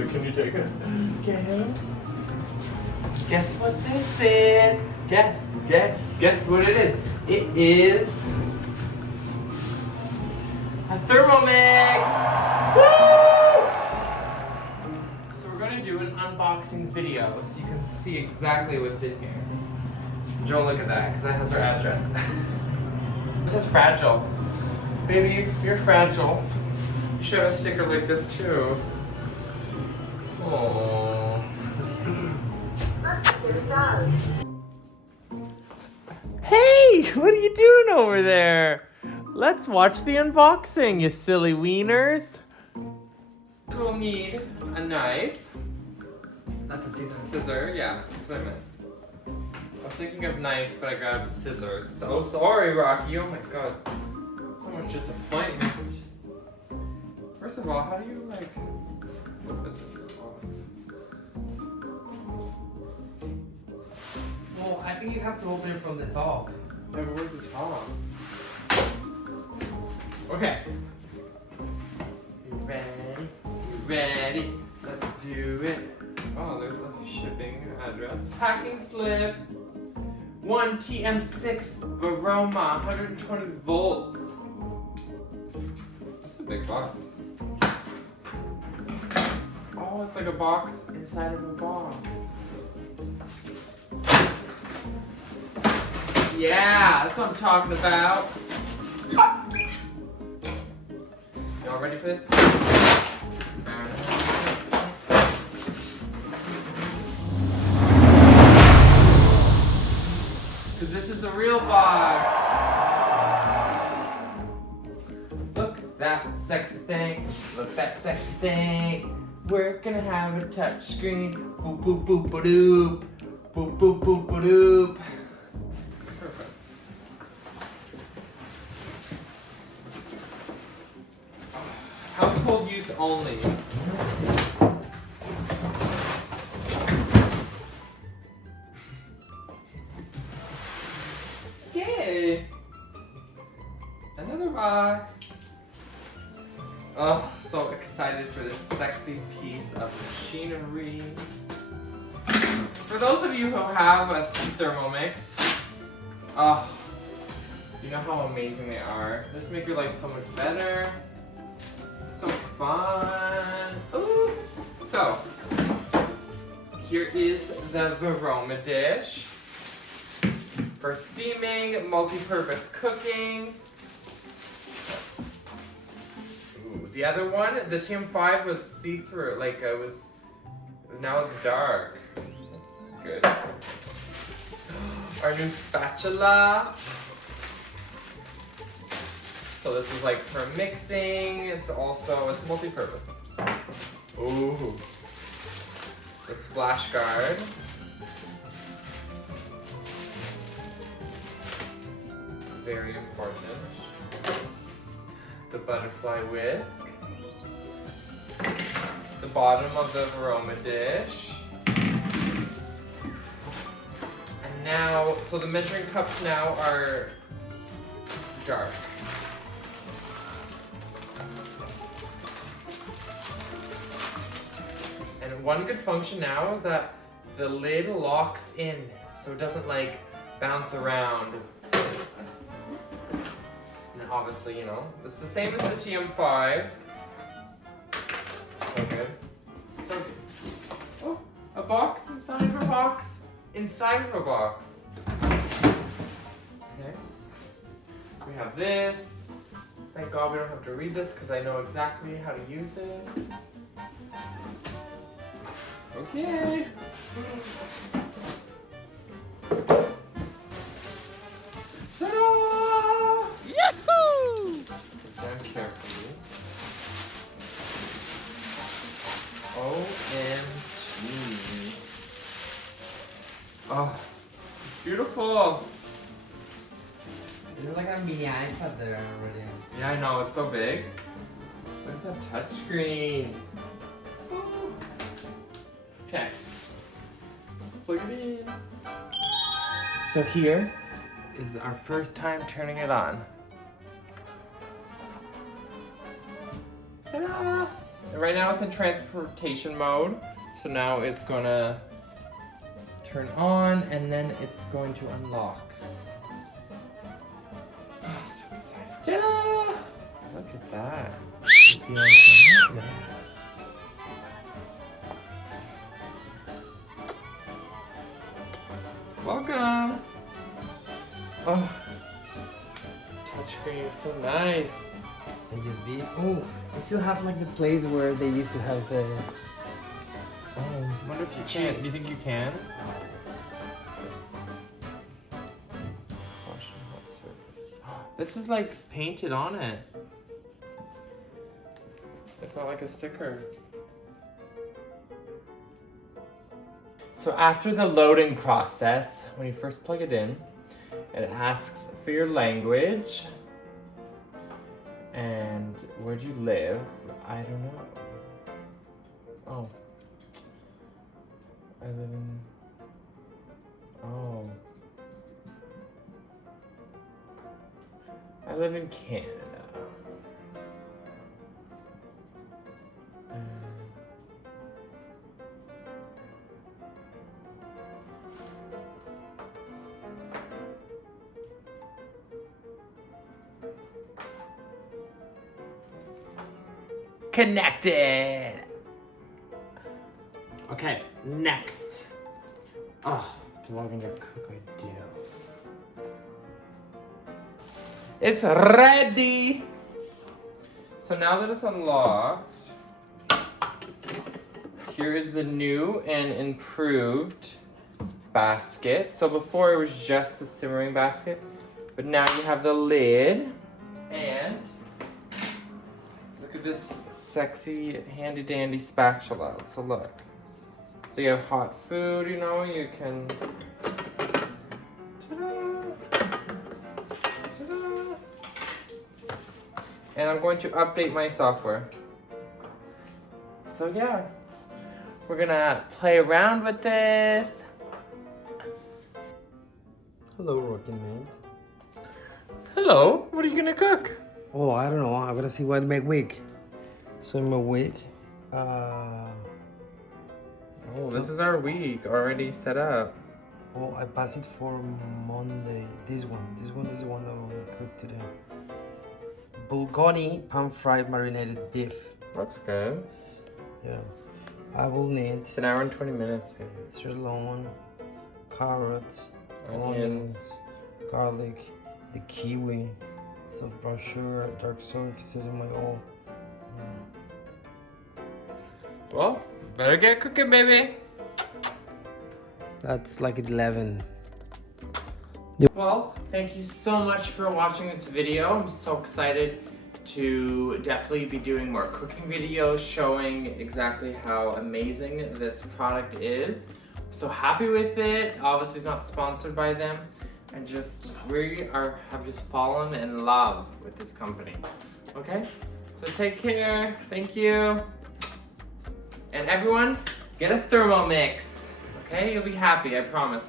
So can you take it? Okay. Guess what this is? Guess what it is? It is a Thermomix! Woo! So we're gonna do an unboxing video so you can see exactly what's in here. Don't look at that, because that has our address. This is fragile. Baby, you're fragile. You should have a sticker like this too. Aww. Hey, what are you doing over there? Let's watch the unboxing, you silly wieners. We'll need a knife. That's a scissor, yeah, that's what I meant. I was thinking of knife, but I grabbed scissors. So sorry, Rocky. Oh my god. So much disappointment. First of all, how do you like open this box? Well, I think you have to open it from the top. Yeah, but where's the top? Okay. You ready? You ready? Let's do it. Oh, there's a shipping address. Packing slip. 1 TM6 Vorwerk, 120 volts. That's a big box. Oh, it's like a box inside of a box. Yeah, that's what I'm talking about. Y'all ready for this? Because this is the real box. Look, that sexy thing. Look, that sexy thing. We're gonna have a touch screen. Boop, boop, boop, ba-doop. Boop, boop, boop, ba-doop. Perfect. Household use only. Yay! Another box. Oh, so excited for this sexy piece of machinery. For those of you who have a Thermomix, oh, you know how amazing they are. This make your life so much better. So fun. Ooh. So, here is the Vorwerk dish. For steaming, multi-purpose cooking. Ooh, the other one, the TM5 was see-through, like it was, now it's dark. That's good. Our new spatula. So this is like for mixing, it's multi-purpose. Ooh. The splash guard. Very important. The butterfly whisk. The bottom of the Vorwerk dish. And now, so the measuring cups now are dark. And one good function now is that the lid locks in, so it doesn't like bounce around. And obviously, you know, it's the same as the TM5. So good. So good. Oh, a box inside of a box inside of a box. Okay. We have this. Thank God we don't have to read this because I know exactly how to use it. Okay. Ta-da! Yahoo! Down carefully. OMG. Oh, beautiful. There's like a mini iPad there already. Yeah, I know, it's so big. Look at that touchscreen. Okay. Let's plug it in. So here is our first time turning it on. Ta-da! And right now it's in transportation mode. So now it's gonna turn on and then it's going to unlock. Oh, so excited. Ta-da! Look at that. You see how it's done? Welcome. Oh, touchscreen is so nice. USB. Oh, they still have like the place where they used to have the. Oh, I wonder if you can. Do you think you can? Caution, hot surface. This is like painted on it. It's not like a sticker. So after the loading process, when you first plug it in, it asks for your language and where do you live? I don't know. Oh. I live in... Oh. I live in Canada. Connected! Okay, next. Oh, what I'm gonna cook I do. It's ready! So now that it's unlocked, here is the new and improved basket. So before it was just the simmering basket, but now you have the lid and look at this sexy handy dandy spatula. So look. So you have hot food, you know, you can ta-da, ta-da. And I'm going to update my software. So yeah, we're gonna play around with this. Hello, Rocky Mate. Hello, what are you gonna cook? Oh, I don't know. I'm gonna see what make week. So in my week, Oh, this is our week already set up. oh, I pass it for Monday. This one is the one that I'm gonna cook today. Bulgoni pan-fried marinated beef. Looks good. Yeah, I will need It's an hour and 20 minutes, baby. sirloin, carrots, Onions. onions, garlic, the kiwi, soft brown sugar, dark soy, sesame oil. Well, better get cooking, baby. That's like 11. Well, thank you so much for watching this video. I'm so excited to definitely be doing more cooking videos showing exactly how amazing this product is. So happy with it. Obviously it's not sponsored by them. And just, have just fallen in love with this company. Okay? So take care. Thank you. And everyone, get a Thermomix. Okay? You'll be happy, I promise.